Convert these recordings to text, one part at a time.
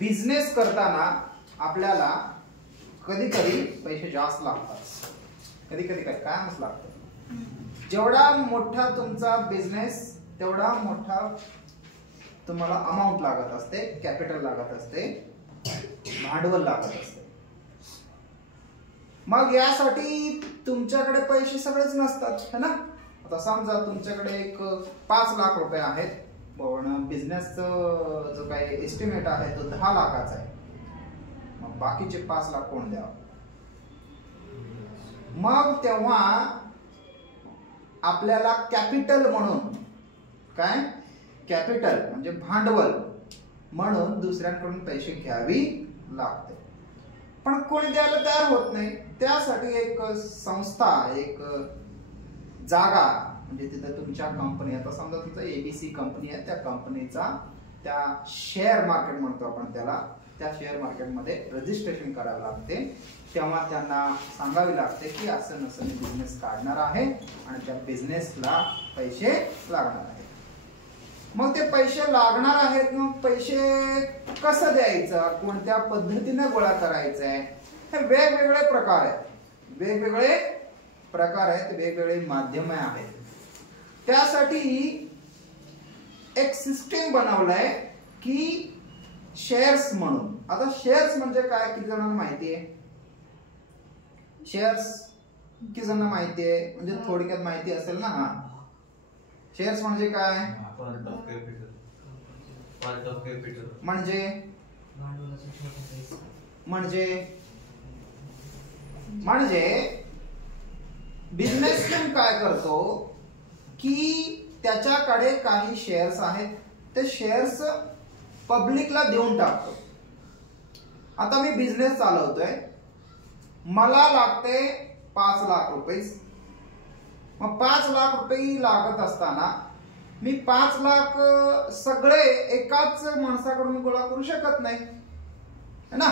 Business करताना आपल्याला कधी कधी पैसे जास्त लागतात, कधी कधी काय लागतं. जेवढा मोठा तुमचा बिझनेस तेवढा मोठा तुम्हाला अमाऊंट लागत असते, कॅपिटल लागत असते, भांडवल लागत असते. मग यासाठी तुमच्याकडे पैसे सगळेच नसतात है ना. आता समजा तुमच्याकडे एक 5 लाख रुपये आहेत, पण बिझनेसचं जो काही एस्टिमेट आहे तो 10 लाखाचा आहे. मग बाकीचे 5 लाख कोण द्यावं. मग तेव्हा आपल्याला कॅपिटल म्हणून, काय कॅपिटल म्हणजे भांडवल म्हणून दुसऱ्यांकडून पैसे घ्यावी लागते. पण कोणी द्यायला तयार होत नाही. त्यासाठी एक संस्था, एक जागा, म्हणजे तिथे तुमच्या कंपनी, आता समजा तुमचा ABC कंपनी आहे, त्या कंपनीचा त्या शेअर मार्केट म्हणतो आपण त्याला, त्या शेअर मार्केटमध्ये रजिस्ट्रेशन करायला लागते. तेव्हा त्यांना सांगावे लागते की असं नसं मी बिझनेस काढणार आहे आणि त्या बिझनेसला पैसे लागणार आहेत. मग ते पैसे लागणार आहेत, मग पैसे कसं द्यायचं, कोणत्या पद्धतीने गोळा करायचं आहे, हे वेगवेगळे प्रकार आहेत, वेगवेगळे प्रकार आहेत, वेगवेगळे माध्यम आहेत. त्यासाठी एक सिस्टीम बनवलंय की शेअर्स म्हणून. आता शेअर्स म्हणजे काय किती जणांना माहिती आहे? शेअर्स किती जणांना माहिती आहे? म्हणजे थोडक्यात माहिती असेल ना. हा, शेअर्स म्हणजे काय? Part of capital. Part of capital म्हणजे बिझनेसमॅन काय करतो की त्याच्याकडे काही शेअर्स आहेत, ते शेअर्स पब्लिकला देऊन टाकतो. आता मी बिझनेस चालवतोय, मला लागते 5 लाख रुपये. मग 5 लाख रुपये लागत असताना मी 5 लाख सगळे एकाच माणसाकडून गोळा करू शकत नाही है ना.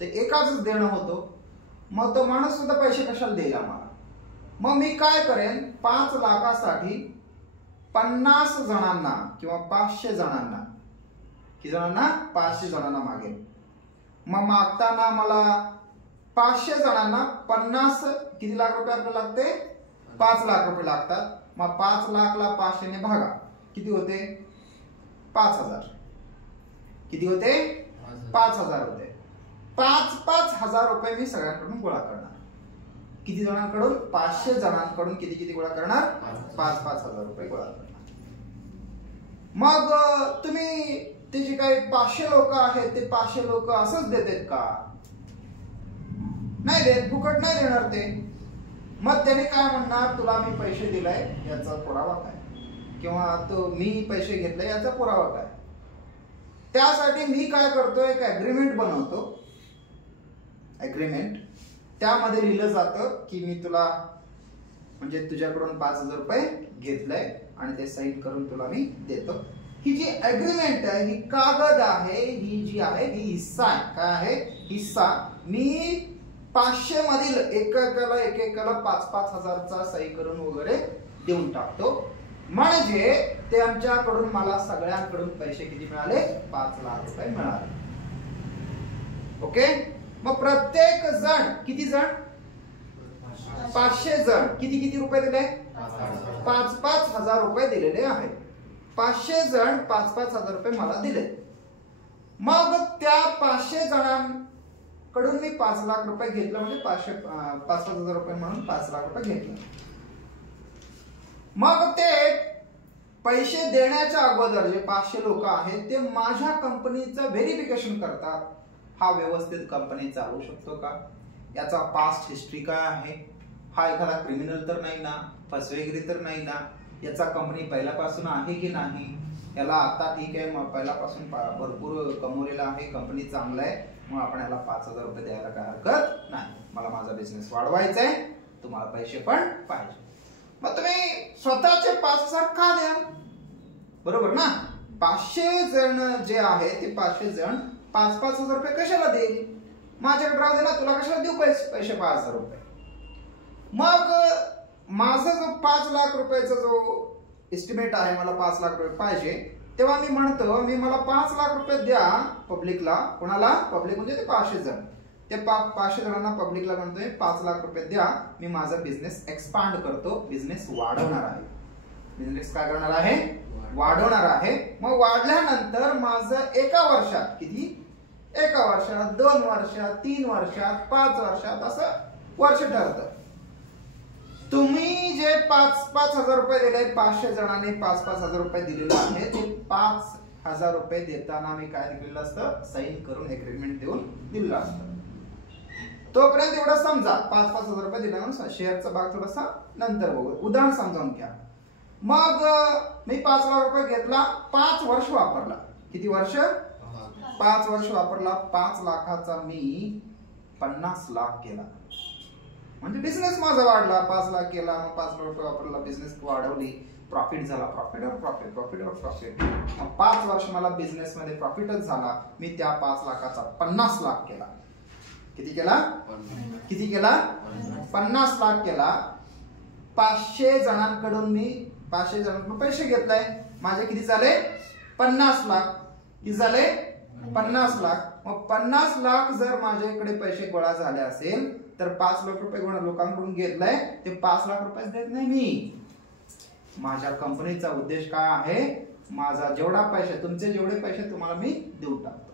ते एकाच देणं होतं. मग तो माणूस सुद्धा पैसे कशाला देईल आम्हाला. मग मी काय करेन, 5 लाखासाठी 50 जणांना किंवा 500 जणांना, किती जणांना, 500 जणांना मागेन. मग मागताना मला 500 जणांना 50, किती लाख रुपये आपल्याला लागते, 5 लाख रुपये लागतात. मग 5 लाखला 500 ने भागा, किती होते, 5000. किती होते, 5000 होते. 5-5 हजार रुपये मी सगळ्यांकडून गोळा करणार. किती जणांकडून, 500 जणांकडून किती किती गोळा करणार, 5-5 हजार रुपये गोळा करणार. मग तुम्ही ते जे काही 500 लोक आहेत ते 500 लोक असंच देतात का? नाही देत, फुकट नाही देणार ते. मग त्याने काय म्हणणार, तुला मी पैसे दिलाय याचा पुरावा काय, किंवा तो मी पैसे घेतले याचा पुरावा काय. त्यासाठी मी काय करतो, एक अग्रीमेंट बनवतो. अग्रीमेंट, त्यामध्ये लिहिलं जातं की मी तुला, म्हणजे तुझ्याकडून 5000 रुपये घेतलंय आणि ते साईन करून तुला मी देतो. ही जी अग्रीमेंट आहे, ही कागद आहे, ही जी आहे ही हिस्सा आहे. काय आहे, हिस्सा. मी 500 मधील एकेकाला 5-5 हजारचा सही करून वगैरे देऊन टाकतो. म्हणजे ते आमच्याकडून मला सगळ्यांकडून पैसे किती मिळाले, 5 लाख रुपये मिळाले. ओके. मग प्रत्येक जण, किती जण, 500 जण, किती किती रुपये दिले, 5-5 हजार रुपये दिलेले आहेत. 500 जण 5-5 हजार रुपये मला दिले. मग त्या 500 जणांकडून मी 5 लाख रुपये घेतलं, म्हणजे 5-5 हजार रुपये म्हणून 5 लाख रुपये घेतलं. मग ते पैसे देण्याच्या अगोदर जे 500 लोक आहेत ते माझ्या कंपनीचं व्हेरिफिकेशन करतात. हा व्यवस्थित कंपनी चालू शकतो का, याचा पास्ट हिस्ट्री काय आहे, हा एखादा क्रिमिनल तर नाही ना, फसवेगिरी तर नाही ना, याचा कंपनी पहिल्यापासून आहे की नाही, याला आता ठीक आहे मग पहिल्यापासून भरपूर कमवलेला आहे, कंपनी चांगला आहे, मग आपण याला 5000 रुपये द्यायला काय हरकत नाही. मला माझा बिझनेस वाढवायचा आहे, तुम्हाला पैसे पण पाहिजे. मग तुम्ही स्वतःचे 5000 का द्या, बरोबर ना. 500 जण जे आहे ते 500 जण 5-5 हजार रुपये कशाला देईल, माझ्याकडे राहू दे ना, तुला कशाला देऊ पैसे 5000 रुपये. मग माझा जो 5 लाख रुपयाचा जो एस्टिमेट आहे, मला 5 लाख रुपये पाहिजे, तेव्हा मी म्हणतो मी मला 5 लाख रुपये द्या पब्लिकला. कोणाला? पब्लिक म्हणजे ते 500 जण. ते 500 जणांना पब्लिकला म्हणतोय 5 लाख रुपये द्या, मी माझा बिझनेस एक्सपांड करतो, बिझनेस वाढवणार आहे. बिझनेस काय करणार आहे? वाढवणार आहे. मग वाढल्यानंतर माझं एका वर्षात किती? एका वर्षात, 2 वर्षात, 3 वर्षात, 5 वर्षात असं वर्ष ठरतं. तुम्ही जे 5,000 रुपये दिले, 500 जणांनी 5,000 रुपये दिलेले आहे, ते 5,000 रुपये देताना मी काय दिलेलं असतं? साइन करून एग्रीमेंट देऊन दिलेलं असतं. तोपर्यंत एवढं समजा 5,000 रुपये दिल्यानंतर शेअरचा भाग थोडासा नंतर बघू. उदाहरण समजावून घ्या. मग मी 5 लाख रुपये घेतला, 5 वर्ष वापरला. किती वर्ष? 5 वर्ष वापरला. 5 लाखाचा मी 50 लाख केला. म्हणजे बिझनेस माझा वाढला. 5 लाख केला, मग 5 लाख रुपये वापरला, बिझनेस वाढवली, प्रॉफिट झाला, प्रॉफिटवर प्रॉफिट, प्रॉफिटवर प्रॉफिट. मग 5 वर्ष मला बिझनेस मध्ये प्रॉफिटच झाला. मी त्या 5 लाखाचा 50 लाख केला. किती केला? किती केला? 50 लाख केला. 500 जणांकडून मी 500 जणांकडून पैसे घेतलाय. माझे किती झाले? 50 लाख. किती झाले? 50 लाख. मग 50 लाख जर माझ्याकडे पैसे गोळा झाले असेल तर 5 लाख रुपये लोकांकडून घेतलाय, ते 5 लाख रुपये देत नाही मी. माझ्या कंपनीचा उद्देश काय आहे? माझा जेवढा पैसे, तुमचे जेवढे पैसे तुम्हाला मी देऊन टाकतो.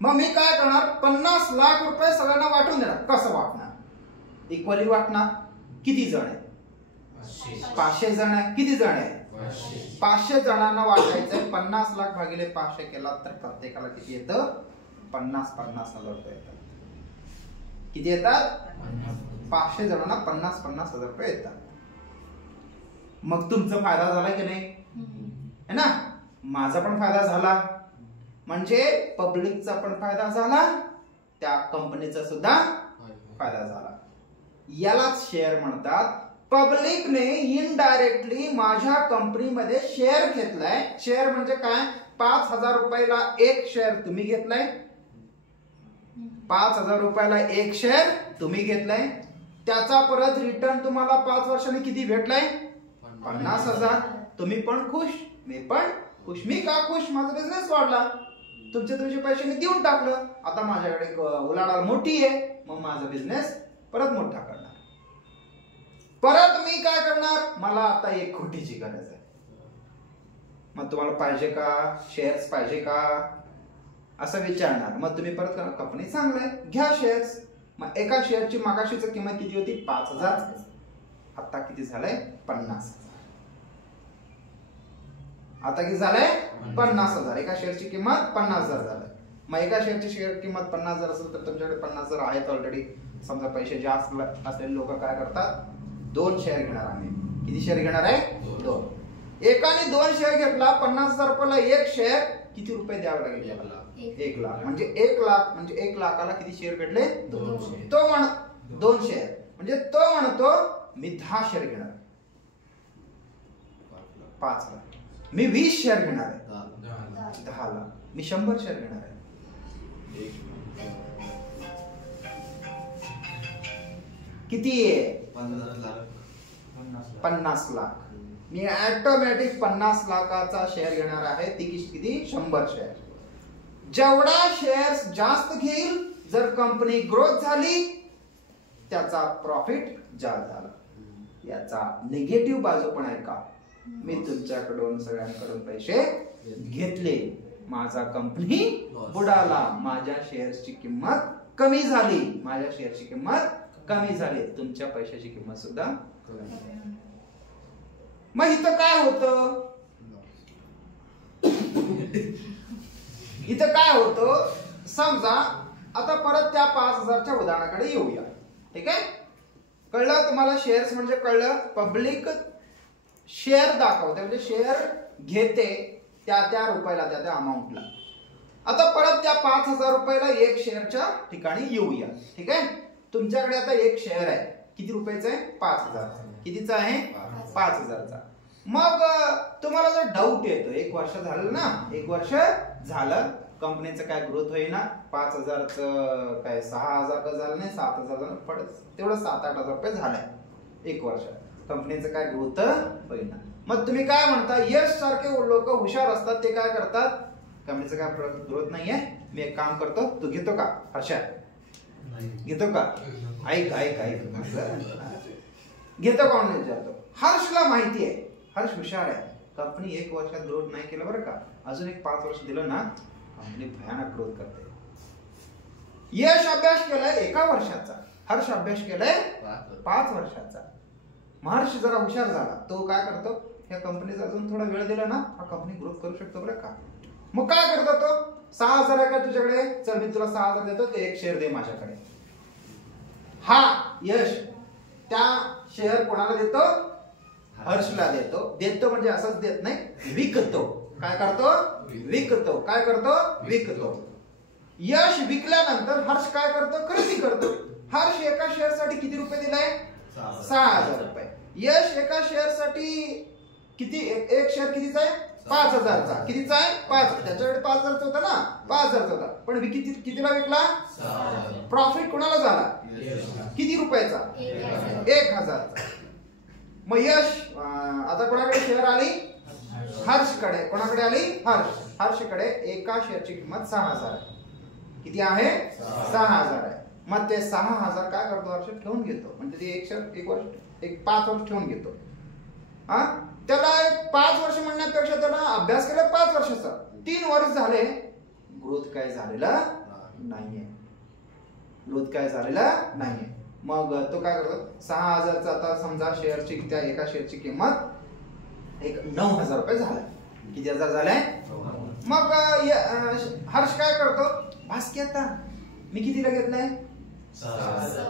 मग मी काय करणार? 50 लाख रुपये सगळ्यांना वाटून देणार. कसं वाटणार? इक्वली वाटणार. किती जण आहे? 500 जण आहे. किती जण आहे? 500 जणांना वाटायचं. 50 लाख भागिले 500 केला तर प्रत्येकाला किती येतं? 50,000 रुपये येतात. किती येतात? 500 जणांना 50,000 रुपये येतात. मग तुमचा फायदा झाला की नाही? है ना? माझा पण फायदा झाला. म्हणजे पब्लिकचा पण फायदा झाला, त्या कंपनीचा सुद्धा फायदा झाला. यालाच शेअर म्हणतात. पब्लिकने इनडायरेक्टली माझ्या कंपनीमध्ये शेअर घेतलाय. शेअर म्हणजे काय? 5,000 रुपयाला 1 शेअर तुम्ही घेतलाय. 5,000 रुपयाला 1 शेअर तुम्ही घेतलाय. त्याचा परत रिटर्न तुम्हाला 5 वर्षांनी किती भेटलाय? 50,000. तुम्ही पण खुश, मी पण खुश. मी का खुश? माझा बिझनेस वाढला. तुमचे पैसे मी देऊन टाकलं. आता माझ्याकडे उलाढाल मोठी आहे, मग माझा बिझनेस परत मोठा करणार. परत मी काय करणार? मला आता 1 कोटीची गरज आहे. मग तुम्हाला पाहिजे का? शेअर्स पाहिजे का? असं विचारणार. मग तुम्ही परत करणार, कंपनी चांगलं आहे, घ्या शेअर्स. मग एका शेअरची मागाशीची किंमत किती होती? 5,000. आता किती झालंय? 50,000. आता किती झालंय? 50,000. एका शेअरची किंमत 50,000 झालं. मग एका शेअरची शेअर किंमत 50,000 असेल तर तुमच्याकडे 50,000 आहेत ऑलरेडी. समजा पैसे जास्त असलेले लोक काय करतात? 2 शेअर घेणार. आम्ही किती शेअर घेणार आहे? 2. एकाने 2 शेअर घेतला. 50,000 रुपयाला 1 शेअर. किती रुपये द्यावे लागेल त्याला? 1 लाख. म्हणजे 1 लाख म्हणजे 1 लाखाला किती शेअर भेटले? 2. तो म्हण 2 शेअर म्हणजे तो म्हणतो मी 10 शेअर घेणार. 5 लाख. मी 20 शेअर घेणार आहे. 10 लाख. मी 100 शेअर घेणार आहे. किती आहे? 50 लाख. मी ऑटोमॅटिक 50 लाखाचा शेअर घेणार आहे. ती किती? 100 शेअर. जेवढा शेअर जास्त घेईल, जर कंपनी ग्रोथ झाली, त्याचा प्रॉफिट जास्त झाला. याचा निगेटिव्ह बाजू पण आहे का? मी तुमच्याकडून सगळ्यांकडून पैसे घेतले, माझा कंपनी बुडाला, माझ्या शेअर्सची किंमत कमी झाली. माझ्या शेअरची किंमत कमी झाली, तुमच्या पैशाची किंमत सुद्धा कमी. मग इथं काय होतं? इथं काय होतं? समजा आता परत त्या 5,000च्या उदाहरणाकडे येऊया. ठीक आहे? कळलं तुम्हाला? शेअर्स म्हणजे कळलं. पब्लिक शेअर दाखवते म्हणजे शेअर घेते त्या रुपयाला, त्या अमाऊंटला. आता परत त्या 5,000 रुपयाला 1 शेअरच्या ठिकाणी येऊया. ठीक आहे? तुमच्याकडे आता 1 शेअर आहे. किती रुपयाचा आहे? 5,000. कितीचा आहे? 5,000चा. मग तुम्हाला जर डाऊट येतो, 1 वर्ष झालं ना, 1 वर्ष झालं, कंपनीचं काय ग्रोथ होईना, 5,000चं काय 6,000 का झालं नाही, 7,000 झालं, तेवढं 7-8 हजार रुपये झालंय 1 वर्षात. कंपनीचं काय ग्रोथ होईना. मग तुम्ही काय म्हणता, यश सारखे लोक हुशार असतात ते काय करतात, कंपनीचं काय ग्रोथ नाहीये, मी एक काम करतो, तू घेतो का हर्षा, घेतो का, ऐक ऐक ऐक घेतो का म्हणून विचारतो. हर्षला माहिती आहे, हर्ष हुशार आहे, कंपनी 1 वर्षात ग्रोथ नाही केलं बरं का, अजून एक 5 वर्ष दिलं ना कंपनी भयानक ग्रोथ करते. यश अभ्यास केलाय 1 वर्षाचा, हर्ष अभ्यास केलाय 5 वर्षाचा. हर्ष जरा हुशार झाला, तो काय करतो, या कंपनीचा अजून थोडा वेळ दिला ना हा कंपनी ग्रोथ करू शकतो बरं का. मग काय करतो तो, 6,000 आहे का तुझ्याकडे, चल मी तुला 6,000 देतो, ते 1 शेअर दे माझ्याकडे. हा यश त्या शेअर कोणाला देतो, हर्षला देतो. देतो म्हणजे असंच देत नाही, विकतो. काय करतो, विकतो. काय करतो, विकतो. यश विकल्यानंतर हर्ष काय करतो, खरेदी करतो. हर्ष एका शेअर साठी किती रुपये दिलाय, 6,000 रुपये. यश एका शेअर साठी किती, एक शेअर कितीचा आहे, 5,000चा. कितीचा आहे, 5. त्याच्याकडे 5,000चा होता ना, 5,000चा होता, पण कितीला विकला, प्रॉफिट कोणाला झाला, किती रुपयाचा, 1,000चा. मग यश आता कोणाकडे शेअर आली, हर्षकडे. कोणाकडे आली, हर्षकडे एका शेअरची किंमत 6,000 आहे. किती आहे, 6,000 आहे. मग ते 6,000 काय करतो, हर्ष ठेवून घेतो. म्हणजे ते 5 वर्ष ठेवून घेतो. हा, त्याला 5 वर्ष म्हणण्यापेक्षा त्याला अभ्यास केला 5 वर्षाचा, 3 वर्ष झाले, ग्रोथ काय झालेला नाहीये, ग्रोथ काय झालेला नाहीये. मग तो काय करतो, 6,000चा आता समजा शेअरची, त्या एका शेअरची किंमत 9,000 रुपये झाला. किती हजार झालाय, मग हर्ष काय करतो, भास की आता मी कितीला घेतलाय,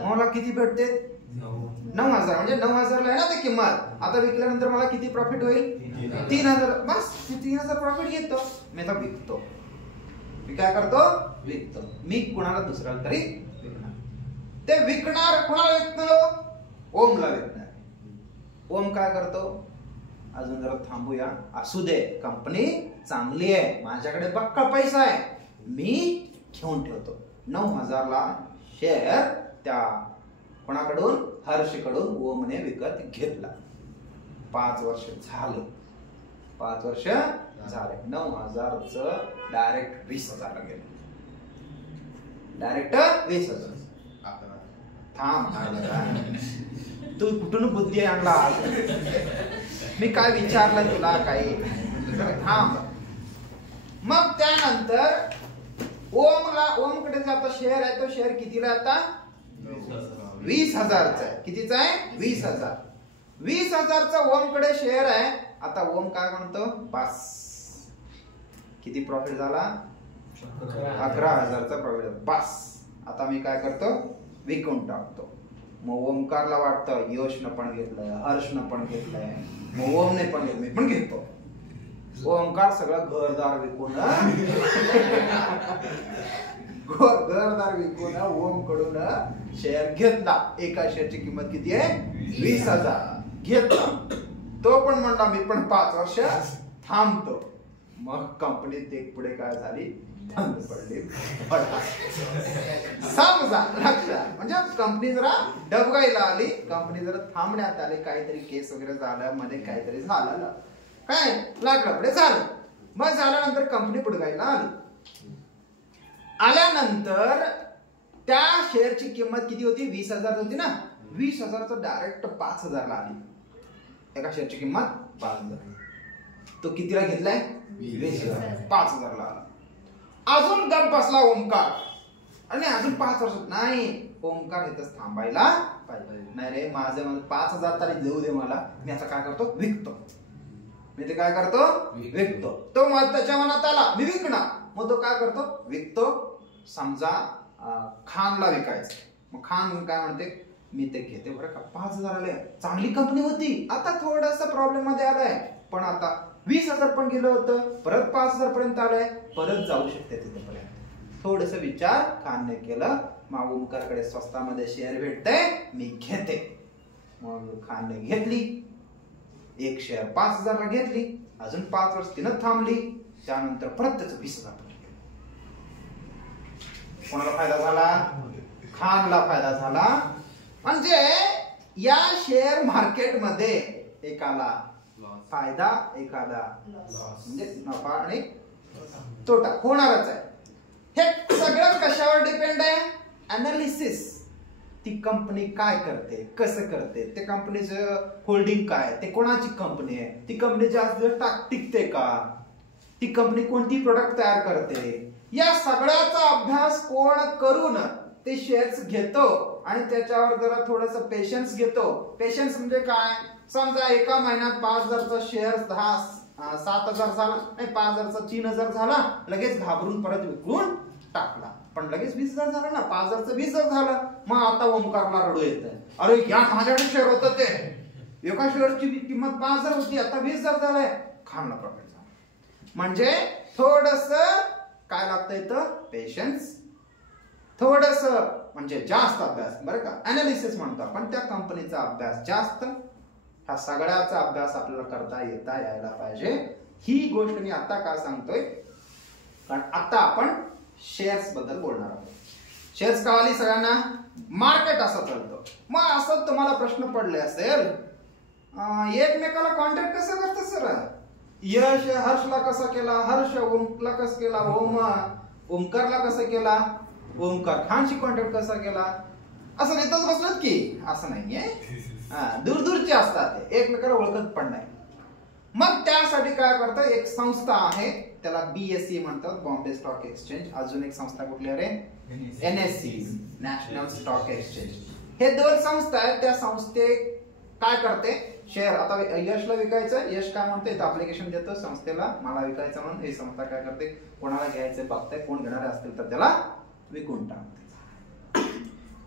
मला किती भेटते, 9,000. म्हणजे 9,000 ला आहे ना ते किंमत. आता विकल्यानंतर मला किती प्रॉफिट होईल, 3,000. बस 3,000 प्रॉफिट घेतो मी, आता विकतो. मी काय करतो, विकतो. मी कुणाला दुसऱ्याला तरी विकणार. ते विकणार कुणाला विकतो, ओमला विकणार. ओम काय करतो, अजून जरा थांबूया, असू दे, कंपनी चांगली आहे, माझ्याकडे बक्का पैसा आहे, मी घेऊन ठेवतो. 9,000 ला शेअर त्या कोणाकडून, हर्षकडून ओमने विकत घेतला. 5 वर्ष झाले, 5 वर्ष झाले, 9,000च डायरेक्ट 20,000 ला गेलं. डायरेक्ट 20,000. थांब, तू कुठून बुद्धी आणला, मी काय विचारलं तुला, काही थांब. मग त्यानंतर ओमकडे जो आता शेअर आहे, तो शेअर कितीला आता, 20,000चा आहे. कितीचा आहे, 20,000. 20,000चा ओमकडे शेअर आहे. आता ओम काय म्हणतो, बस किती प्रॉफिट झाला, 11,000चा प्रॉफिट झाला, बस आता मी काय करतो, विकून टाकतो. मग ओमकारला वाटतं यशनं पण घेतलंय, हर्षनं पण घेतलंय, मग ओमने पण घेतलं, मी पण घेतो. ओमकार सगळं घरदार विकून घरदार विकून ओम कडून शेअर घेतला. एका शेअरची किंमत किती आहे, 20,000 घेतला. तो पण म्हणला मी पण 5 वर्ष थांबतो. मग कंपनीत एक पुढे काय झाली, बंद पडली. समजा लक्षात, म्हणजे कंपनी जरा डबगाईला आली, कंपनी जरा थांबण्यात आली, काहीतरी केस वगैरे झालं, मध्ये काहीतरी झालं, काय लागलं पुढे झालं. मग झाल्यानंतर कंपनी पुढगाईला आली. आल्यानंतर त्या शेअरची किंमत किती होती, 20,000 होती ना, 20,000चं डायरेक्ट 5,000 ला आली. एका शेअरची किंमत 5,000. तो कितीला घेतलाय, 20,000. 5,000 ला आला. अजून गप बसला ओमकार, आणि अजून 5 वर्ष नाही, ओमकार इथंच थांबायला पाहिजे. नाही रे, माझं 5,000 तरी देऊ दे मला, मी आता काय करतो, विकतो. मी ते काय करतो, विकतो. तो मग त्याच्या मनात आला मी विकणार. मग तो काय करतो, विकतो. समजा खानला विकायचं, मग खान काय म्हणते, मी ते घेते बरं का, 5,000 आले, चांगली कंपनी होती, आता थोडासा प्रॉब्लेम मध्ये आलाय, पण आता 20,000 पण गेलं होतं, परत 5,000 पर्यंत आलंय, परत जाऊ शकते तिथपर्यंत. थोडस विचार खानने केलं. मग ओमकारकडे स्वस्तामध्ये शेअर भेटतंय, मी घेते. मग खानने घेतली, एक शेअर 5,000 ला घेतली. अजून 5 वर्ष तिनं थांबली. त्यानंतर परत त्याचं 20,000 कोणाला फायदा झाला, खानला फायदा झाला. म्हणजे या शेअर मार्केटमध्ये एकाला फायदा एखादा म्हणजे नफा आणि तोटा होणारच आहे. हे सगळं कशावर डिपेंड आहे? अनालिसिस. ती कंपनी काय करते, कसं करते, ते कंपनीचं होल्डिंग काय, ते कोणाची कंपनी आहे, ती कंपनी जास्त दिवस टिकते का, ती कंपनी कोणती प्रोडक्ट तयार करते, या सगळ्याचा अभ्यास कोण करून ते शेअर्स घेतो आणि त्याच्यावर जरा थोडस पेशन्स घेतो. पेशन्स म्हणजे काय? समजा एका महिन्यात 5,000चा शेअर 7,000 झाला, नाही 5,000चा 3,000 झाला, लगेच घाबरून परत विकून टाकला. पण लगेच 20,000 झाला ना, 5,000चं 20,000 झालं. मग आता ओमकारला रडू येतं, अरे या माझ्याकडे शेअर होतं ते, एका शेअरची किंमत 5,000 होती, आता 20,000 झालंय, खाणला प्रॉफिट झाला. म्हणजे थोडस काय लागतं इथं? पेशन्स, थोडस म्हणजे जास्त अभ्यास, बरं का, अनालिसिस म्हणतो आपण, त्या कंपनीचा अभ्यास जास्त. हा सगळ्याचा अभ्यास आपल्याला करता यायला पाहिजे. ही गोष्ट मी आता का सांगतोय? कारण आता आपण शेअर्स बद्दल बोलणार आहोत. शेअर्स कळाली सगळ्यांना? मार्केट असं चालतं. मग असं तुम्हाला प्रश्न पडले असेल, एकमेकाला कॉन्टॅक्ट कसं करतात सर? यश हर्षला कसा केला, हर्ष ओमला कसं केला, ओमकारला कसं केला, ओमकार खानशी कॉन्टॅक्ट कसा केला, असं इथंच बसलं की? असं नाहीये, दूरदूरचे असतात, एकमेकाला ओळखत पण नाही. मग त्यासाठी काय करतात? एक संस्था आहे, त्याला BSE म्हणतात, बॉम्बे स्टॉक एक्सचेंज. अजून एक संस्था कुठली आहे? NSE, national stock exchange. हे दोन संस्था आहेत. त्या संस्थे काय करते? शेअर आता यशला विकायचं, यश काय म्हणते? ऍप्लिकेशन देतो संस्थेला, मला विकायचं म्हणून. ही संस्था काय करते? कोणाला घ्यायचं बघते, कोण घेणार असतील तर त्याला विकून टाकते.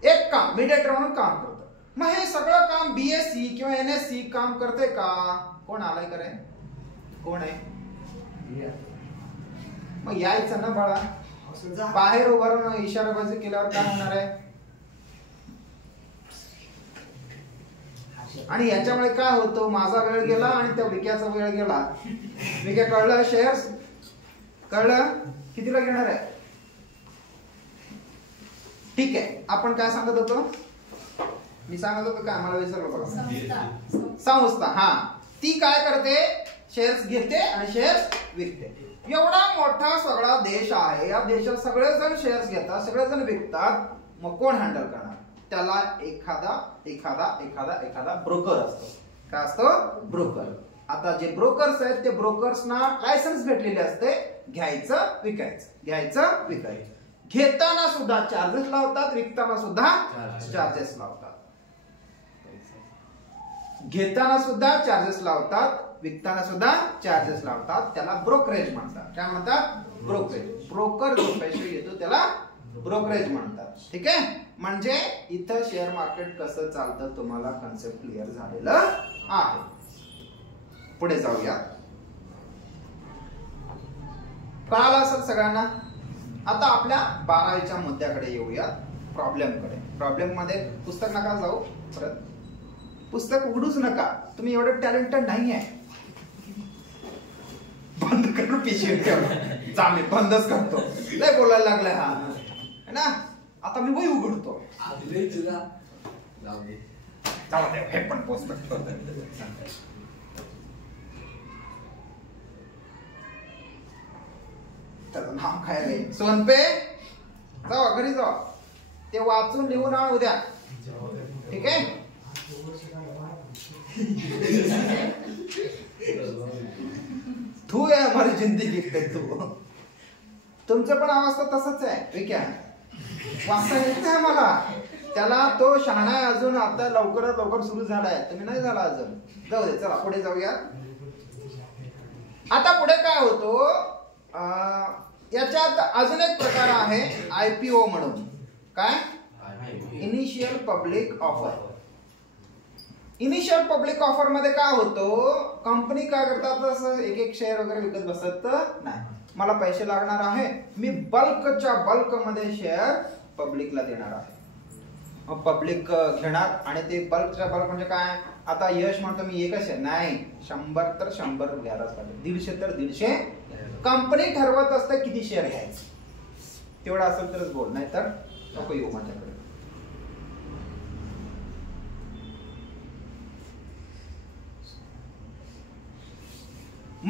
एक काम मीडिएटर म्हणून काम करतो. मग हे सगळं काम BSE किंवा NSE काम करते का? कोण आलाय करे? कोण आहे? मग यायचं ना बाळा, बाहेर उभारून इशाराबाजी केल्यावर काय होणार आहे? आणि याच्यामुळे काय होतं? माझा वेळ गेला आणि त्या विक्याचा वेळ गेला. विक्या कळलं, शेअर्स कळलं, कितीला घेणार आहे? ठीक आहे, आपण काय सांगत होतो? मी सांगत होतो काय, मला विसरलो बघा. संस्था, हा, ती काय करते? शेअर्स घेते आणि शेअर्स विकते. एवढा मोठा सगळा देश आहे, या देशात सगळेजण शेअर्स घेतात, सगळेजण विकतात. मग कोण हँडल करणार? त्याला एखादा ब्रोकर असतो. काय असतो? ब्रोकर. आता जे ब्रोकर्स आहेत, ते ब्रोकर्सना लायसन्स भेटलेले असते, घ्यायचं विकायचं, घ्यायचं विकायचं. घेताना सुद्धा चार्जेस लावतात, विकताना सुद्धा चार्जेस लावतात. घेताना सुद्धा चार्जेस लावतात, विकताना सुद्धा चार्जेस लावतात. त्याला ब्रोकरेज म्हणतात. काय म्हणतात? ब्रोकरेज. ब्रोकर जो पैसे घेतो त्याला ब्रोकरेज म्हणतात. ठीक आहे, म्हणजे इथं शेअर मार्केट कसं चालतं तुम्हाला कन्सेप्ट क्लिअर झालेलं आहे. पुढे जाऊया. कळालं असेल सगळ्यांना? आता आपल्या 12वीच्या मुद्द्याकडे येऊया, प्रॉब्लेमकडे. प्रॉब्लेम मध्ये पुस्तक नका जाऊ, परत पुस्तक उघडूच नका. तुम्ही एवढे टॅलेंटेड नाही आहे. बंद करून पिशवी ठेवा. मी बंदच करतो, लय बोलायला लागलाय हा है ना. आता मी वही उघडतो. हे पण पुस्तक त्याचं नाव काय रे? सोनपे, जावा घरी जावा, ते वाचून लिहून आण उद्या. ठीक आहे. तू आहे हमारी जिंदगी पे तू. तुमचं पण अवस्था तसंच आहे. ठीक आहे, वाचता येत नाही मला. त्याला तो शहाणा आहे अजून, आता लवकरात लवकर सुरू झालाय, तुम्ही नाही झाला अजून. जाऊ दे, चला पुढे जाऊया. आता पुढे काय होतो? याच्यात अजून एक प्रकार आहे IPO म्हणून. काय? Initial public offer. Initial public offer मध्ये काय होतो? कंपनी काय करतात? असं एक एक शेअर वगैरे विकत बसत नाही. मला पैसे लागणार आहे, मी बल्कच्या बल्क मध्ये शेअर पब्लिकला देणार आहे. मग पब्लिक घेणार आणि ते बल्कच्या बल्क म्हणजे काय? आता यश म्हणतो मी एकच शेअर नाही, 100 तर 100 घ्यायलाच पाहिजे, 150 तर 150. कंपनी ठरवत असते किती शेअर घ्यायचे. तेवढं असेल तरच बोल, नाही तर नको येऊ माझ्याकडे.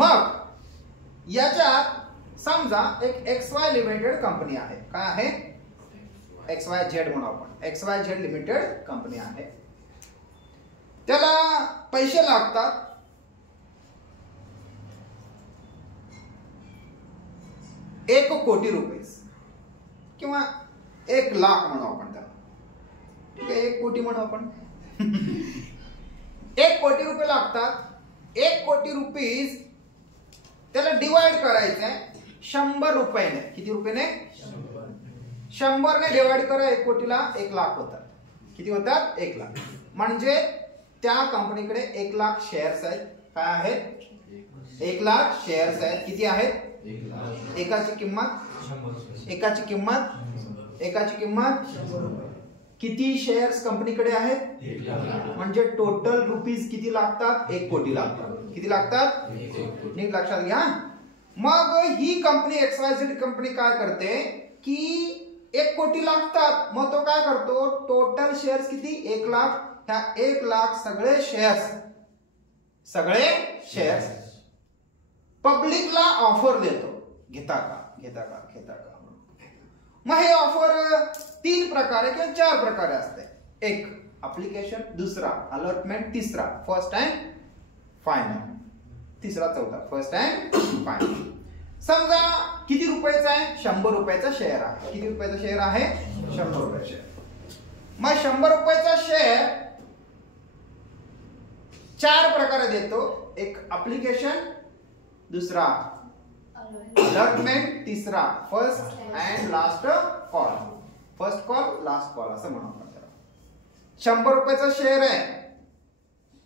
मग याच्यात समजा एक XY लिमिटेड कंपनी आहे. काय आहे? XYZ म्हणू आपण. XYZ लिमिटेड कंपनी आहे. त्याला पैसे लागतात 1 कोटी रुपये किंवा 1 लाख म्हणू आपण त्याला. ठीक आहे, 1 कोटी म्हणू आपण. 1 कोटी रुपये लागतात. 1 कोटी रुपीज त्याला डिवाइड करायचं आहे 100 रुपयाने. किती रुपयाने? 100 ने डिवाइड करा 1 कोटीला 1 लाख होतात. किती होतात? 1 लाख. म्हणजे त्या कंपनीकडे 1 लाख शेअर्स आहेत. काय आहेत? 1 लाख शेअर्स आहेत. किती आहेत? एकाची किंमत किती शेअर्स कंपनीकडे आहेत? म्हणजे टोटल रुपीज किती लागतात? 1 कोटी लागतात. किती लागतात? नीट लक्षात घ्या. मग ही कंपनी XYZ कंपनी काय करते की 1 कोटी लागतात. मग तो काय करतो? टोटल शेअर्स किती? 1 लाख. ह्या 1 लाख सगळे शेअर्स पब्लिकला ऑफर देतो. घेता का? मग हे ऑफर 3 प्रकारे किंवा 4 प्रकारे असते. एक अप्लिकेशन, दुसरा अलॉटमेंट, तिसरा फर्स्ट अँड फायनल. तिसरा चौथा फर्स्ट अँड फायनल. समजा किती रुपयाचा आहे? 100 रुपयाचा शेअर आहे. किती रुपयाचा शेअर आहे? 100 रुपयाचा शेअर. मग 100 रुपयाचा शेअर 4 प्रकारे देतो. एक अप्लिकेशन, दुसरा अलॉटमेंट, तिसरा first and last call. First call, last call असं म्हणू आपण त्याला. 100 रुपयाचा शेअर आहे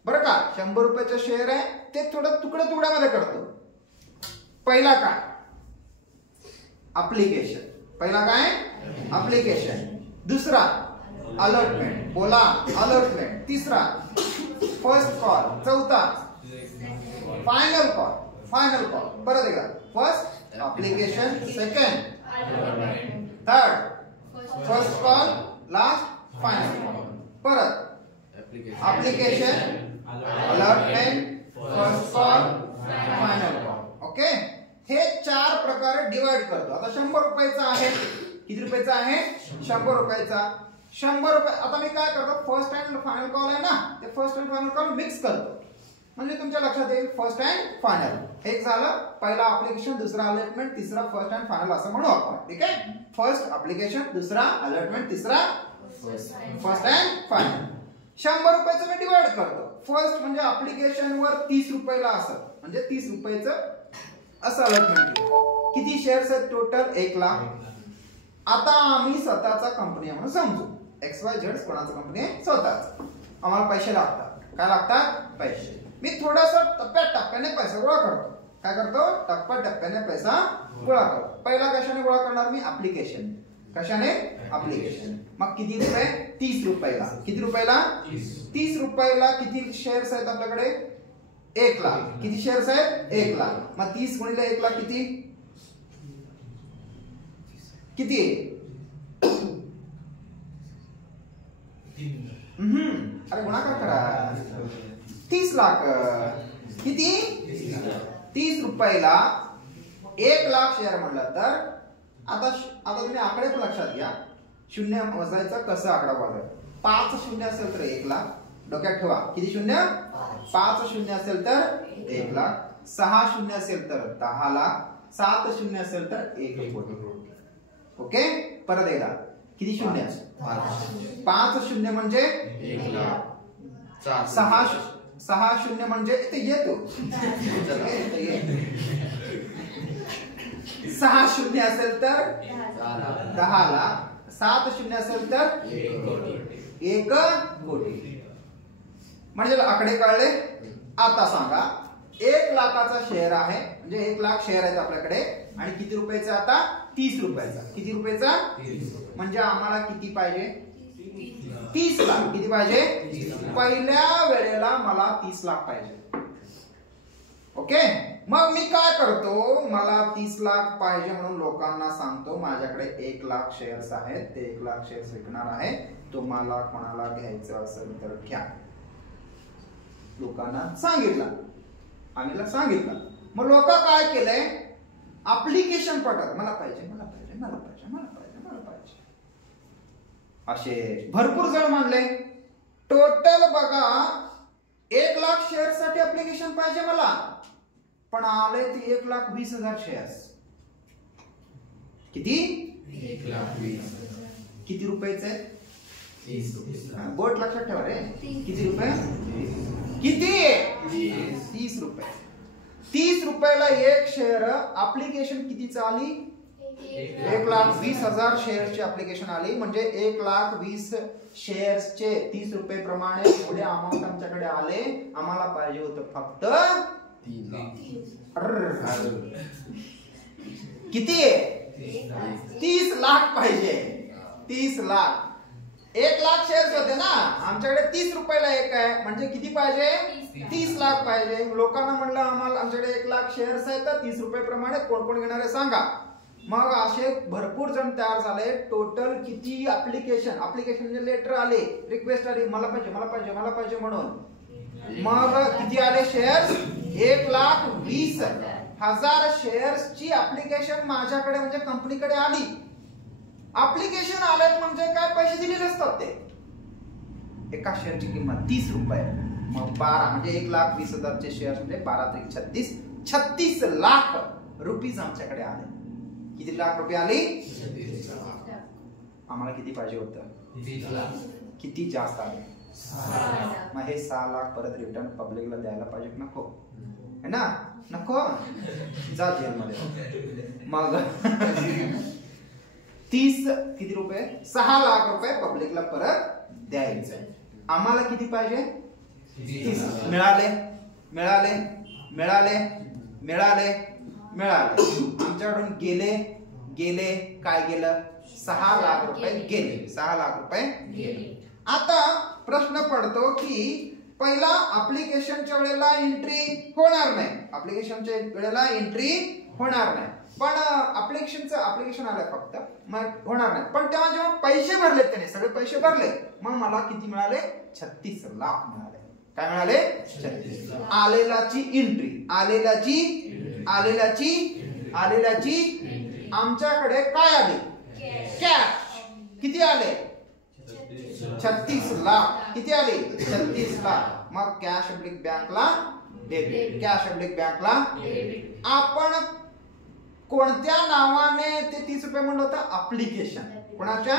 बरं का. 100 रुपयाचा शेअर आहे. ते थोडं तुकड्यामध्ये करतो. पहिला काय? अप्लिकेशन. दुसरा अलॉटमेंट. बोला अलॉटमेंट. तिसरा फर्स्ट कॉल. चौथा फायनल कॉल. परत एकदा. First application, second, third first call, last final call. परत application, allotment, first call, final call. Okay. हे 4 प्रकारे डिवाइड करतो. आता 100 रुपयाचा आहे. किती रुपयाचा आहे? 100 रुपयाचा. 100 रुपये. आता मी काय करतो? फर्स्ट अँड फायनल कॉल आहे ना, ते first and final call mix करतो. म्हणजे तुमच्या लक्षात येईल फर्स्ट अँड फायनल. एक झालं पहिला अप्लिकेशन, दुसरा अलॉटमेंट, तिसरा फर्स्ट अँड फायनल असं म्हणू आपण. ठीक आहे. फर्स्ट अप्लिकेशन, दुसरा अलॉटमेंट, तिसरा फर्स्ट अँड फायनल. 100 रुपयाचं मी डिवाइड करतो. फर्स्ट म्हणजे अप्लिकेशन वर 30 रुपयाला असं, म्हणजे 30 रुपयाचं असं अलॉटमेंट. किती शेअर्स आहेत टोटल? 1 लाख. आता आम्ही स्वतःचा कंपनी म्हणून समजू. XYZ कोणाचा कंपनी आहे? स्वतःच. आम्हाला पैसे लागतात. काय लागतात? पैसे. मी थोडासा टप्प्याटप्प्याने पैसा गोळा करतो. काय करतो? टप्प्याटप्प्याने पैसा गोळा करतो. पहिला कशाने गोळा करणार मी? अप्लिकेशन. कशाने? अप्लिकेशन. मग किती रुपये? 30 रुपयाला. किती रुपयाला? 30 रुपयाला. किती शेअर्स आहेत आपल्याकडे? 1 लाख. किती शेअर्स आहेत? 1 लाख. मग 30 गुणिले 1 लाख किती? अरे गुणाकार करा. 30 लाख. किती? 30 रुपयाला 1 लाख शेअर म्हणलं तर आता तुम्ही आकडे पण लक्षात घ्या. शून्य मोजायचं कसं? आकडा वाजायचा. 5 शून्य असेल तर 1 लाख. डोक्यात ठेवा. किती शून्य? 5 शून्य असेल तर 1 लाख. 6 शून्य असेल तर 10 लाख. 7 शून्य असेल तर 1 कोटी. ओके. परत एकदा. किती शून्य? 5 शून्य म्हणजे 1 लाख. 6 शून्य म्हणजे ते येतो. 6 शून्य असेल तर 10 लाख. 7 शून्य असेल तर 1 कोटी. म्हणजे आकडे कळले. आता सांगा 1 लाखाचा शेअर आहे, म्हणजे 1 लाख शेअर आहेत आपल्याकडे. आणि किती रुपयाचा? आता 30 रुपयाचा. किती रुपयाचा? म्हणजे आम्हाला किती पाहिजे? 30 लाख. किती पाहिजे? पहिल्या वेळेला मला 30 लाख पाहिजे. ओके. मग मी काय करतो? मला 30 लाख पाहिजे म्हणून लोकांना सांगतो माझ्याकडे 1 लाख शेअर्स आहेत. ते 1 लाख शेअर्स विकणार आहे. तुम्हाला कोणाला घ्यायचं असेल तर घ्या. लोकांना सांगितलं. आम्हीला सांगितलं. मग लोक काय केलंय, ऍप्लिकेशन पाठवतात, मला पाहिजे मला पाहिजे मला पाहिजे मला पाहिजे मला पाहिजे, असे भरपूर जण म्हणले. टोटल बघा 1,00,000 शेअर साठी ऍप्लिकेशन पाहिजे मला, पण आले ते 1,20,000 शेअर्स. किती? 1,20,000. किती रुपयाचे? 30 रुपये. बोट लक्षात ठेवा रे. किती रुपये? किती? 30 रुपये. 30 रुपयाला एक शेअर. ऍप्लिकेशन कितीच आली? 1,20,000 शेअर्सची ऍप्लिकेशन आली. म्हणजे 1,20,000 शेअर्सचे 30 रुपये प्रमाणे एवढे अमाऊंट आमच्याकडे आले. आम्हाला पाहिजे होतं फक्त 3,00,000. किती आहे? 30 लाख पाहिजे. 30 लाख. 1,00,000 शेअर्स होते ना, आमच्याकडे 30 रुपयाला एक आहे, म्हणजे किती पाहिजे? 30 लाख पाहिजे. लोकांना म्हणलं आम्हाला आमच्याकडे 1,00,000 शेअर्स आहेत तर 30 रुपये प्रमाणे कोण कोण घेणार आहे सांगा. मग असे भरपूर जण तयार झाले. टोटल किती ऍप्लिकेशन लेटर आले, रिक्वेस्ट आली, मला पाहिजे मला पाहिजे मला पाहिजे म्हणून. मग किती आले शेअर्स? 1,20,000 शेअर्सची ऍप्लिकेशन माझ्याकडे म्हणजे कंपनीकडे आली. ऍप्लिकेशन आलेत म्हणजे काय, पैसे दिलेले असतात ते. एका शेअरची किंमत 30 रुपये. मग 12 म्हणजे 1,20,000 चे शेअर म्हणजे 12 × 36 36 लाख रुपीज आमच्याकडे आले. किती लाख रुपये आले? 36 लाख. आम्हाला किती पाहिजे होतं? 30 लाख. किती जास्त आले? 6 लाख. मग हे 6 लाख परत रिटर्न पब्लिकला द्यायला पाहिजे नको? है ना? नको, जा जेलमध्ये. मग 30 किती रुपये? 6 लाख रुपये पब्लिकला परत द्यायचे. आम्हाला किती पाहिजे? 30. मिळाले मिळाले मिळाले मिळाले मिळाले. आमच्याकडून गेले गेले काय गेलं? 6 लाख रुपये गेले. 6 लाख रुपये गेले. आता प्रश्न पडतो की पहिला ऍप्लिकेशनच्या वेळेला एंट्री होणार नाही. ऍप्लिकेशनच्या वेळेला एंट्री होणार नाही, पण ऍप्लिकेशन आलंय फक्त, मग होणार नाही. पण तेव्हा जेव्हा पैसे भरले, त्याने सगळे पैसे भरले, मग मला किती मिळाले? 36 लाख मिळाले. काय मिळाले? 36 लाख. आलेलाची एंट्री, आलेल्याची आमच्याकडे काय आली? कॅश. किती आले? 36 लाख. किती आले? 36 लाख. मग कॅश पब्लिक बँकला डेबिट. कॅश पब्लिक बँकला डेबिट. आपण कोणत्या नावाने ते 30 रुपये म्हणलं होतं? ऍप्लिकेशन. कोणाच्या?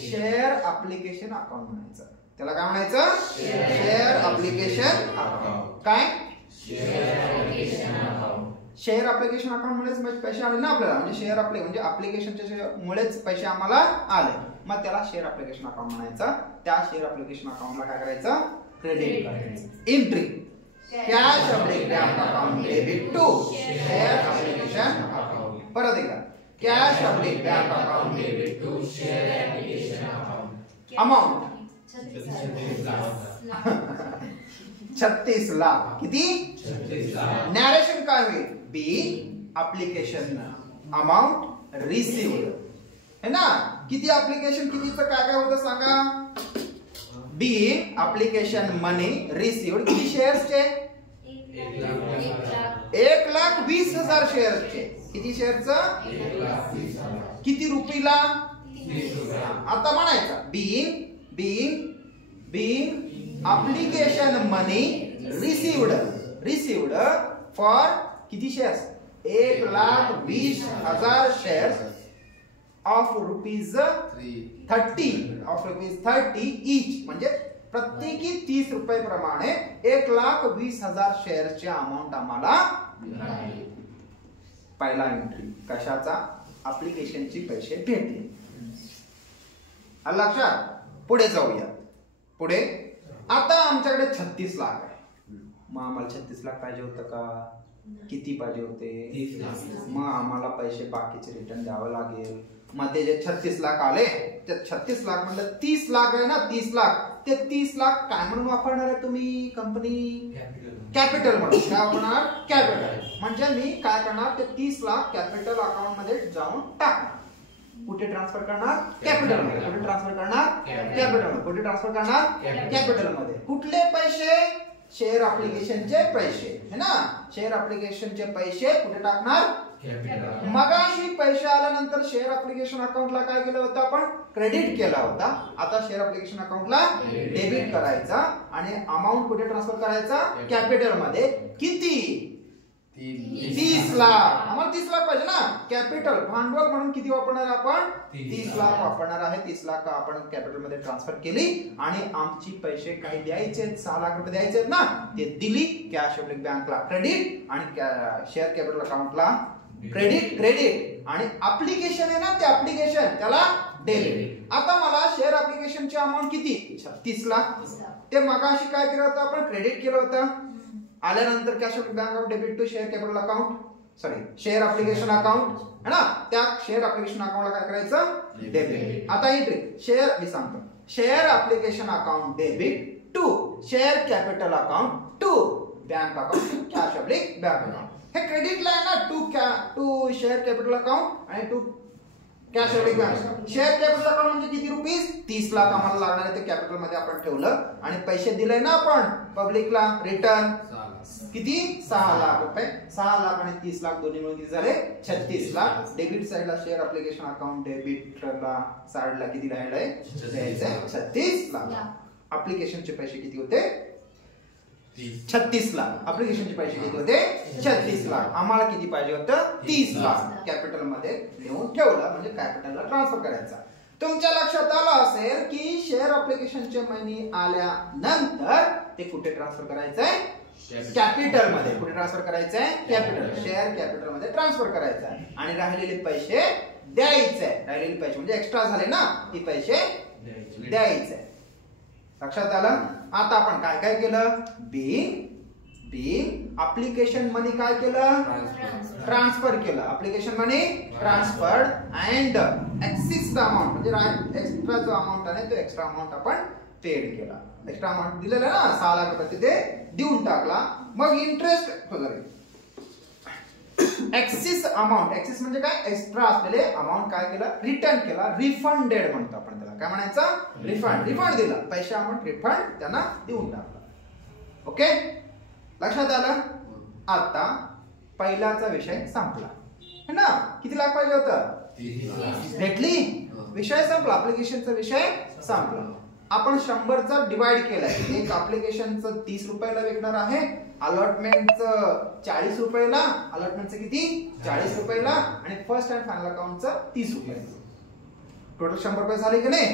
शेअर ऍप्लिकेशन अकाउंट म्हणायचं. त्याला काय म्हणायचं? Share application account. काय? शेअर ऍप्लिकेशन अकाउंट मुळेच पैसे आले ना आपल्याला. म्हणजे शेअर म्हणजे ऍप्लिकेशनच्या मुळेच पैसे आम्हाला आले. मग त्याला शेअर ऍप्लिकेशन अकाउंट म्हणायचं. त्या शेअर ऍप्लिकेशन अकाउंटला काय करायचं? क्रेडिट करायचं. Entry cash public bank account debit to share application account. परत एकदा cash public bank account debit to share application account. Amount 36 lakh. किती? 36 लाख. नॅरेशन काय होईल? B application amount received. है ना? किती ऍप्लिकेशन, कितीचं काय काय होतं सांगा? B application money received. किती शेअर्सचे? 1,20,000 शेअर्सचे. किती शेअरचं? 1,20,000. किती रुपीला? 30 रुपये. आता म्हणायचं being application money received for किती शेअर्स? 1,20,000 शेअर्स ऑफ रुपीज 30 इच. म्हणजे प्रत्येकी 30 रुपये प्रमाणे 1,20,000 शेअर्सची अमाऊंट आम्हाला मिळाली. पहिला एंट्री कशाचा? ऍप्लिकेशनची पैसे भेटले. लक्षात. पुढे जाऊया. पुढे आता आमच्याकडे 36 लाख आहे. मग आम्हाला 36 लाख पाहिजे होतं का? किती पाहिजे होते? 30 लाख. मग आम्हाला पैसे बाकीचे रिटर्न द्यावं लागेल. मग ते जे 36 लाख आले, ते 36 लाख म्हणलं 30 लाख आहे ना, 30 लाख. ते 30 लाख काय म्हणून वापरणार आहे तुम्ही? कंपनी कॅपिटल म्हणून. काय वापरणार? कॅपिटल. म्हणजे मी काय करणार? ते 30 लाख कॅपिटल अकाउंट मध्ये जाऊन टाकणार. कुठे ट्रान्सफर करणार? कॅपिटल मध्ये. कुठे ट्रान्सफर करणार? कॅपिटल मध्ये. कुठे ट्रान्सफर करणार? कॅपिटल मध्ये. कुठले पैसे? शेअर ऍप्लिकेशनचे पैसे है ना. शेअर ऍप्लिकेशनचे पैसे कुठे टाकणार? मगाशी पैसे आल्यानंतर शेअर ऍप्लिकेशन अकाउंटला काय केलं होतं आपण? क्रेडिट केला होता. आता शेअर ऍप्लिकेशन अकाउंटला डेबिट करायचा आणि अमाऊंट कुठे ट्रान्सफर करायचा? कॅपिटल मध्ये. किती? 30 लाख. आम्हाला 30 लाख पाहिजे ना. कॅपिटल भांडवल म्हणून किती वापरणार आपण? 30 लाख वापरणार आहे. 30 लाख आपण कॅपिटल मध्ये ट्रान्सफर केली आणि आमची पैसे काही द्यायचे 6 लाख रुपये द्यायचे ना, ते दिली. कॅश पब्लिक बँकला क्रेडिट आणि शेअर कॅपिटल अकाउंटला क्रेडिट आणि ऍप्लिकेशन आहे ना, ते ऍप्लिकेशन त्याला डेबिट. आता मला शेअर ऍप्लिकेशनची अमाऊंट किती? 36 लाख. ते मगाशी काय केलं होतं आपण? क्रेडिट केलं होतं. आल्यानंतर cash public bank account debit to share capital account, sorry share application account है ना. त्या शेअर ऍप्लिकेशन अकाउंटला काय करायचं? डेबिट. आता ही ट्रिक शेअर मी सांगतो. Share application account debit to share capital account to bank account cash public bank account. हे क्रेडिटला आहे ना, टू शेअर कॅपिटल अकाउंट आणि to cash public bank. Share capital account म्हणजे किती रुपीज? 30 लाख आम्हाला लागणार आहे. ते कॅपिटल मध्ये आपण ठेवलं आणि पैसे दिले ना आपण पब्लिकला रिटर्न. किती? 6 लाख रुपये. 6 लाख आणि 30 लाख दोन्ही मिळून किती झाले? 36 लाख. डेबिट साइडला शेअर ऍप्लिकेशन अकाउंट डेबिटला साइडला किती राहिलंय? 36 लाख. ऍप्लिकेशनचे पैसे किती होते? 36 लाख. ऍप्लिकेशनचे पैसे किती होते? 36 लाख. आम्हाला किती पाहिजे होतं? 30 लाख. कॅपिटल मध्ये नेऊन ठेवलं म्हणजे कॅपिटलला ट्रान्सफर करायचा. तुमच्या लक्षात आलं असेल की शेअर ऍप्लिकेशनचे मनी आल्यानंतर ते कुठे ट्रान्सफर करायचंय? कॅपिटल मध्ये. कुठे ट्रान्सफर करायचंय? कॅपिटल. शेअर कॅपिटल मध्ये ट्रान्सफर करायचा आणि राहिलेले पैसे द्यायचे. राहिलेले पैसे म्हणजे एक्स्ट्रा झाले ना, ते पैसे द्यायचे. लक्षात आलं? आता आपण काय काय केलं? बिन ऍप्लिकेशन मनी काय केलं? ट्रान्सफर केलं. Application money transferred and axis amount म्हणजे एक्स्ट्रा जो अमाऊंट आहे तो एक्स्ट्रा अमाऊंट आपण पेड केला. एक्स्ट्रा अमाऊंट दिलेला ना 6 लाख रुपये तिथे देऊन टाकला. मग इंटरेस्ट वगैरे एक्सिस अमाऊंट. एक्सिस म्हणजे काय? एक्स्ट्रा असलेले अमाऊंट काय केलं? रिटर्न केला. रिफंडेड म्हणतो आपण त्याला. काय म्हणायचं? रिफंड दिला. पैसे अमाऊंट रिफंड त्यांना देऊन टाकला. ओके, लक्षात आलं? आता पहिलाचा विषय संपला है ना. किती लाख पाहिजे होतं? भेटली. विषय संपला. ऍप्लिकेशनचा विषय संपला. आपण 100चा डिवाइड केलाय. एक ऍप्लिकेशनचं 30 रुपयाला विकणार आहे. अलॉटमेंटचं 40 रुपयाला. अलॉटमेंटचं किती? 40 रुपयाला आणि फर्स्ट अँड फायनल अकाउंटचं 30 रुपयाला. टोटल 100 रुपये झाले की नाही?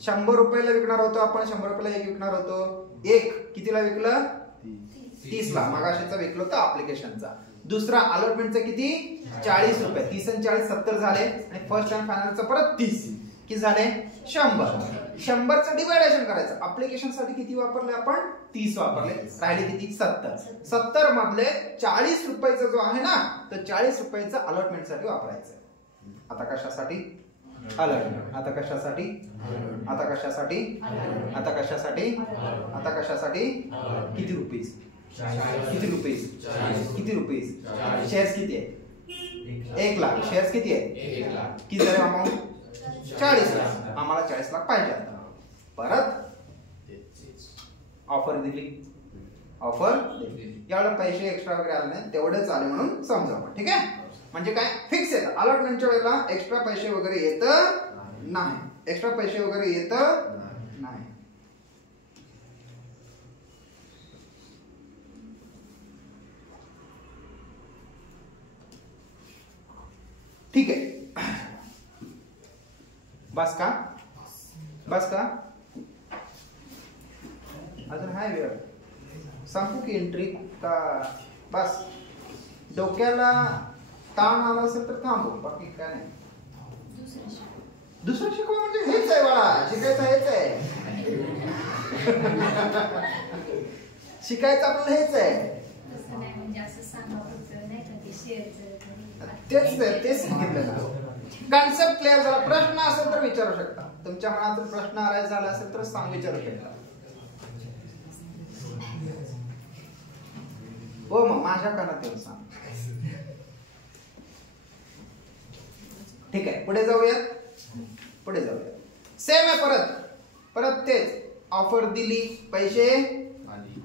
100 रुपयाला विकणार होतो आपण. 100 रुपयाला एक विकणार होतो. एक कितीला विकलं? 30 ला. मगाशीचा विकलो होता ऍप्लिकेशनचा. दुसरा अलॉटमेंटचा किती? 40 रुपये. 30 आणि 40 70 झाले आणि फर्स्ट अँड फायनलचं परत 30 किती झाले? 100. 100चं डिवायडेशन करायचं. ऍप्लिकेशन साठी किती वापरले आपण? 30 वापरले. राहिले किती? 70. 70 मधले 40 रुपयाचा जो आहे ना, तो 40 रुपयाचा अलॉटमेंट साठी वापरायचं. आता कशासाठी? अलॉटमेंट. आता कशासाठी? आता कशासाठी? आता कशासाठी? आता कशासाठी? किती रुपीज? किती रुपीज? किती रुपीज? शेअर्स किती आहेत? 1 लाख. शेअर्स किती आहेत? 1 लाख. किती झाले अमाऊंट? 40 लाख. आम्हाला 40 लाख पाहिजे. परत ऑफर दिली. ऑफर एवढे पैसे एक्स्ट्रा वगैरे आले नाही, तेवढेच आले म्हणून समजा. ठीक आहे. म्हणजे काय? फिक्स येतं. अलॉटमेंटच्या वेळेला एक्स्ट्रा पैसे वगैरे येत नाही. एक्स्ट्रा पैसे वगैरे येत नाही. ठीक आहे. बस का? बस का? अजून हाय वेळ. सांगू की एंट्री का? बस. डोक्याला ताण आला असेल तर थांबू, बाकी काय नाही. दुसरं शिकवा म्हणजे हेच आहे बाळा. शिकायचं हेच आहे. शिकायचं आपल्याला हेच आहे. तेच सांगितलं ना. कॉन्सेप्ट क्लिअर झाला. प्रश्न असेल तर विचारू शकता. तुमच्या मनात जर प्रश्न आराय झाला असेल तर विचारू शकता. हो, मग माझ्या कानात येऊन सांग. ठीक आहे, पुढे जाऊयात. पुढे जाऊयात. सेम आहे. परत तेच. ऑफर दिली, पैसे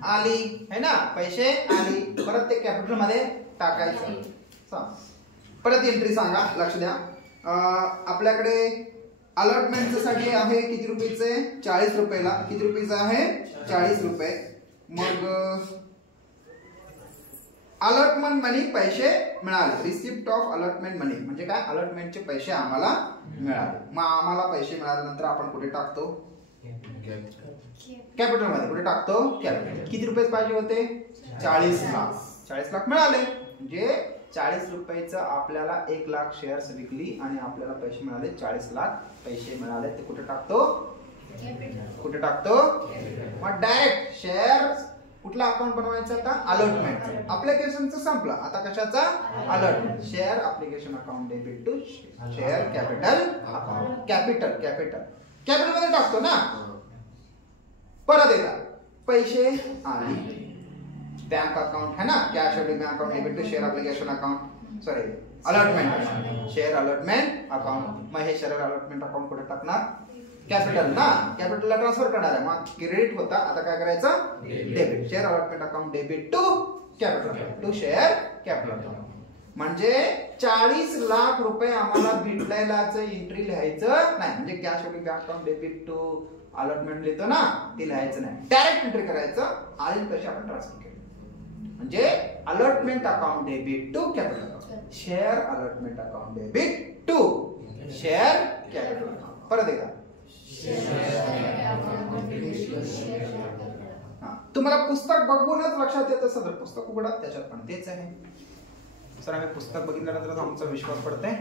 आली है ना, पैसे आली, परत ते कॅपिटल मध्ये टाकायचं. परत एंट्री सांगा, लक्ष द्या. आपल्याकडे अलॉटमेंट साठी आहे किती रुपयाचे, 40 रुपयाला. किती रुपयाचं आहे, 40 रुपये. मग अलॉटमेंट मनी पैसे मिळाले, रिसिप्ट ऑफ अलॉटमेंट मनी म्हणजे काय, अलॉटमेंटचे पैसे आम्हाला मिळाले. मग आम्हाला पैसे मिळाल्यानंतर आपण कुठे टाकतो, कॅपिटल मध्ये. कुठे टाकतो, कॅपिटल. किती रुपये पाहिजे होते, 40 लाख. 40 लाख मिळाले म्हणजे 40 रुपयाचं आपल्याला 1 लाख शेअर्स विकली आणि आपल्याला पैसे मिळाले 40 लाख पैसे मिळाले. ते कुठे टाकतो, कुठे टाकतो. मग डायरेक्ट शेअर कुठला अकाउंट बनवायचा, आता अलॉटमेंट. अप्लिकेशनचं संपलं, आता कशाचा, allotment. Share application account debit to share capital account. Capital capital capital मध्ये टाकतो ना. परत एकदा पैसे आले, बँक अकाउंट है ना, cash bank account debit to share application account, sorry allotment, share allotment account. मग हे शेअर अलॉटमेंट अकाउंट कुठे टाकणार, कॅपिटल ना, कॅपिटलला ट्रान्सफर करणार आहे. मग क्रेडिट होता, आता काय करायचं, debit. Share allotment account debit to capital to share capital account. म्हणजे 40 लाख रुपये आम्हाला भेटलेल्याचं एंट्री लिहायचं नाही. म्हणजे cash bank account debit to allotment लिहितो ना, ते लिहायचं नाही, डायरेक्ट एंट्री करायचं. आले पैसे आपण ट्रान्सफर केले म्हणजे allotment account debit to capital account, share allotment account debit to share capital account. परत एकदा तुम्हाला पुस्तक बघूनच लक्षात येतं, सदर पुस्तक उघडा, त्याच्यात पण तेच आहे. सर आम्ही पुस्तक बघितल्यानंतर आमचा विश्वास पडतंय,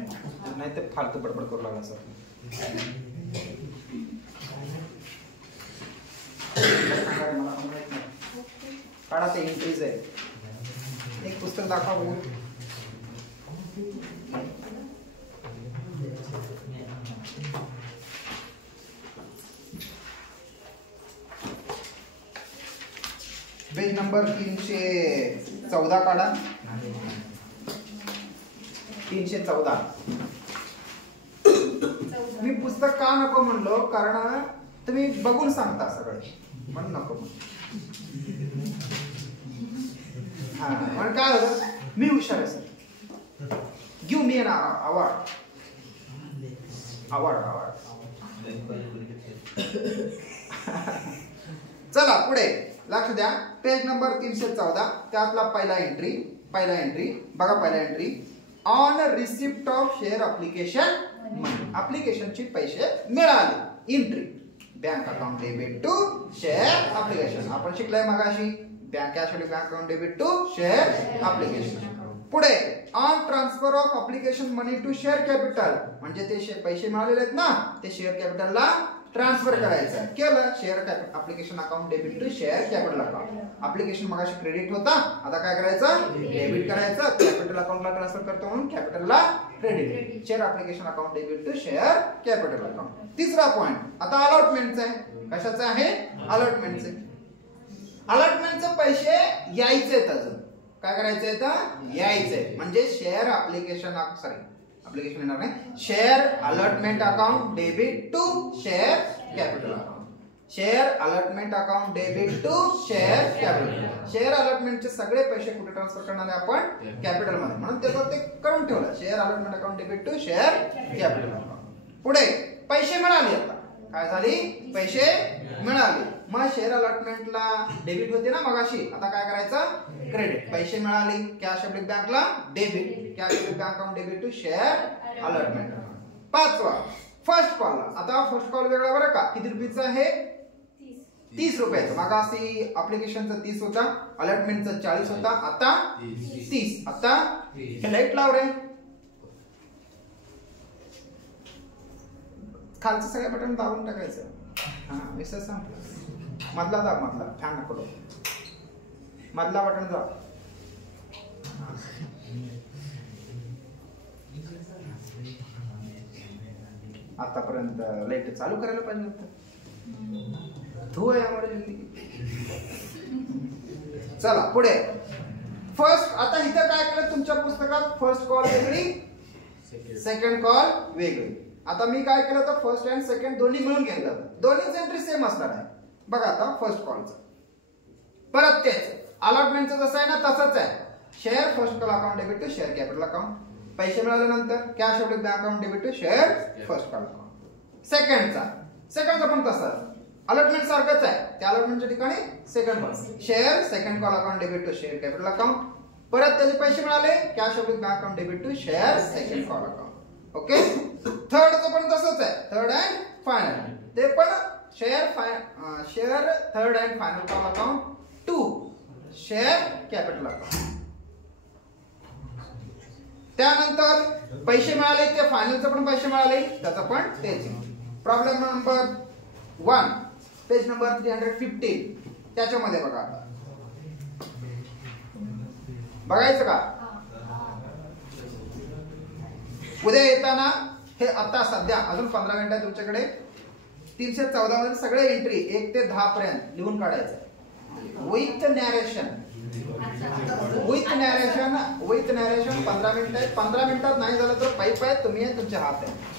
नाही ते फालतू बडबड करू लागला सर. काढा ते एंट्रीज आहे, एक पुस्तक दाखवा बघू. पेज नंबर 314 काढा, 314. मी पुस्तक का नको म्हणलो, कारण तुम्ही बघून सांगता सगळे, म्हणून नको हा. पण काय होतं, मी हुशार आहे sir, give me an award. चला पुढे लक्ष द्या. पेज नंबर 314, त्यातला पहिला एंट्री बघा. पहिला entry, on receipt of share application money. अप्लिकेशनचे पैसे मिळाले, entry bank account debit to share application. आपण शिकलोय मगाशी, bank cash bank account debit to share application. पुढे on transfer of application money to share capital, म्हणजे ते पैसे मिळालेले आहेत ना, ते शेअर कॅपिटलला ट्रान्सफर करायचं. केलं, share application account debit to share capital account. Application मगाशी क्रेडिट होता, आता काय करायचं, डेबिट करायचं. कॅपिटल अकाउंटला ट्रान्सफर करतो म्हणून कॅपिटलला credit. Share application account debit to share capital account. तिसरा पॉइंट आता अलॉटमेंटचा आहे. कशाचा आहे, अलॉटमेंटचे. अलॉटमेंटचे पैसे यायचे, अजून काय करायचंय, तर यायचंय. म्हणजे शेअर अप्लिकेशन अप्लिकेशन येणार नाही, share allotment account debit to share capital account. Share allotment account debit to share capital. Share अलॉटमेंटचे सगळे पैसे कुठे ट्रान्सफर करणार आहे आपण, कॅपिटल मध्ये, म्हणून त्याचं ते करून ठेवलं, share allotment account debit to share capital account. पुढे पैसे मिळाले, आता काय झाली, पैसे मिळाले. मग शेअर अलॉटमेंटला डेबिट होते ना मगाशी, आता काय करायचं, क्रेडिट. पैसे मिळाले, कॅश पब्लिक बँकला debit, cash public bank account debit to share allotment. पाचवा, फर्स्ट कॉल. आता फर्स्ट कॉल वेगळा बरं का, किती रुपयाचा आहे, 30 रुपयाचं. मगाशी अप्लिकेशनचा 30 होता, अलॉटमेंटचा 40 होता, आता 30. आता हे लाईट लाव रे, खालचं सगळ्या बटन दाबून टाकायचं. हा विषय संपला. मधला दाब, मधला फॅन नको, मधला बटन दाब. आतापर्यंत लाईट चालू करायला पाहिजे होतं. धुवा यामुळे. चला पुढे, फर्स्ट. आता इथं काय केलं तुमच्या पुस्तकात, फर्स्ट कॉल वेगळी, सेकंड कॉल वेगळी. आता मी काय केलं तर फर्स्ट अँड सेकंड दोन्ही मिळून घेतलं, दोन्हीच एंट्री सेम असणार आहे. बघा आता फर्स्ट कॉलचं परत तेच अलॉटमेंटचं जसं आहे ना तसंच आहे. Share first call account debit to share capital account. पैसे मिळाल्यानंतर cash public bank account debit to share first call account. सेकंडचा पण तसंच अलॉटमेंट सारखंच आहे. त्या अलॉटमेंटच्या ठिकाणी second share second call account debit to share capital account. परत त्याचे पैसे मिळाले cash public bank account debit to share second call account. Okay. थर्डचं पण तसंच आहे. थर्ड अँड फायनल ते पण share third and final call account to share capital account. त्यानंतर पैसे मिळाले ते फायनलचे पण पैसे मिळाले त्याचं पण तेच. प्रॉब्लेम नंबर 1 पेज नंबर 315 त्याच्यामध्ये बघा. आता बघायचं का उद्या येताना हे आता सध्या अजून 15 मिनिटं आहे तुमच्याकडे. 314 मध्ये सगळे एंट्री 1 ते 10 पर्यंत लिहून काढायचं विथ नॅरेशन. विथ नॅरेशन 15 मिनिटं आहे. 15 मिनिटात नाही झालं तर पाईप आहे तुम्ही आहे तुमचे हात आहे.